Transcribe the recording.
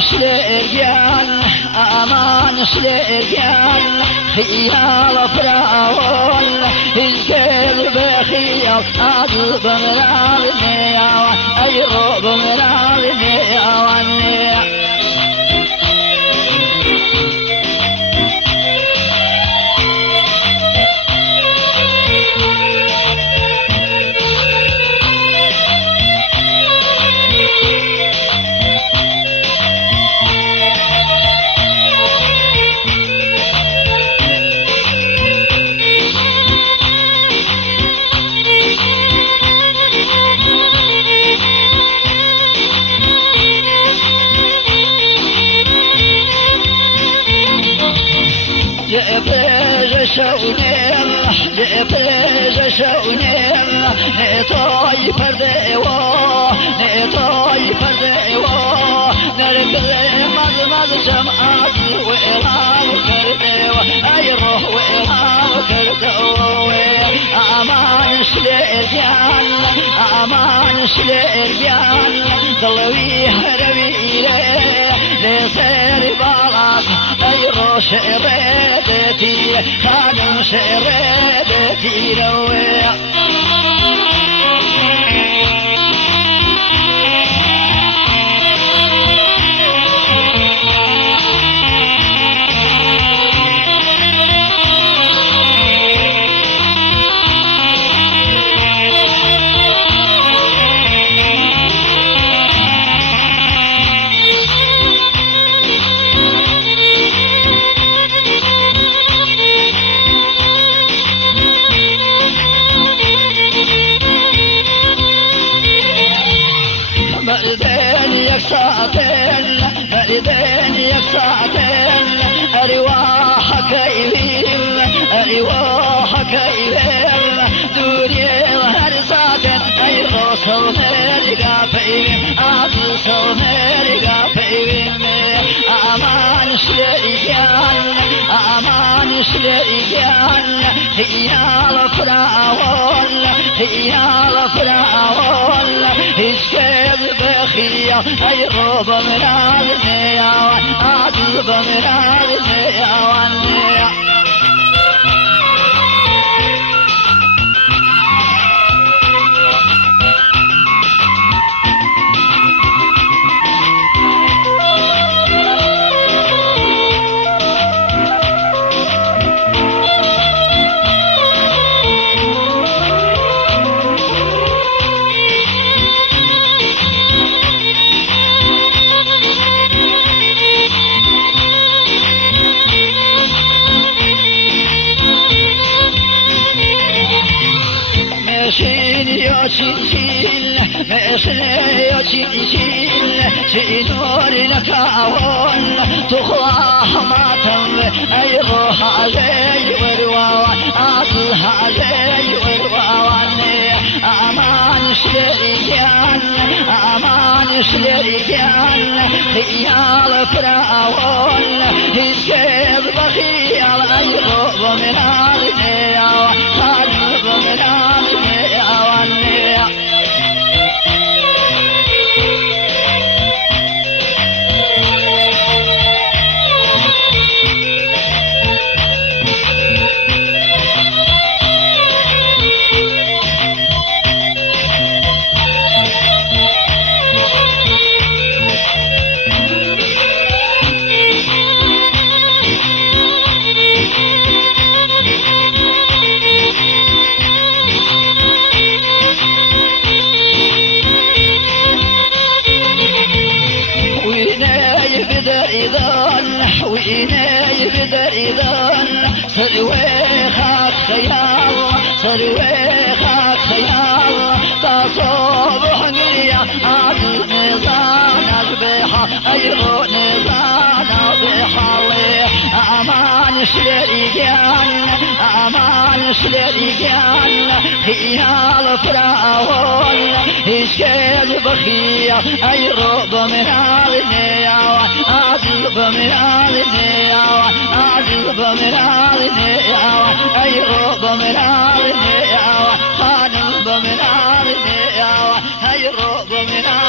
شليرجال أمان شليرجال خيال فراول الكل بخيال أضرب مرارني أيروب مرارني أواني شونيل جبريج شونيل نطاي فرديوا نطاي فرديوا نركض مز جمعات وإلهام كرديوا أي روح وإلهام كرديوا أمان شليرجال أمان شليرجال ضلوي هربي لسير بالاك أي روح ريدتي خانم شريدتي روي مردين يكسعتين أرواحك إليل أرواحك إليل دوري هرساتين أي رسل مرقا فيهم أتصل مرقا فيهم أمان شليجان أمان شليجان هي الفراول هي الفراول إسكال بخيا أي روب مرارني أضرب مرارني أواني تنور لك أول تخلع ما تنوي أي روح علي ورواوان أطلع علي ورواوان أمان شليجان أمان شليجان خيال فراول إسكيب بخيال أي روح من عالي قلب من عالي أواني صرويخك خيال صرويخك خيال شليقان أمان شليقان خيال فراول إشكال بخيا أي رب من عالنيا عزب من عالنيا عزب من عالنيا أي رب من عالنيا خانب من عالنيا أي رب من عالنيا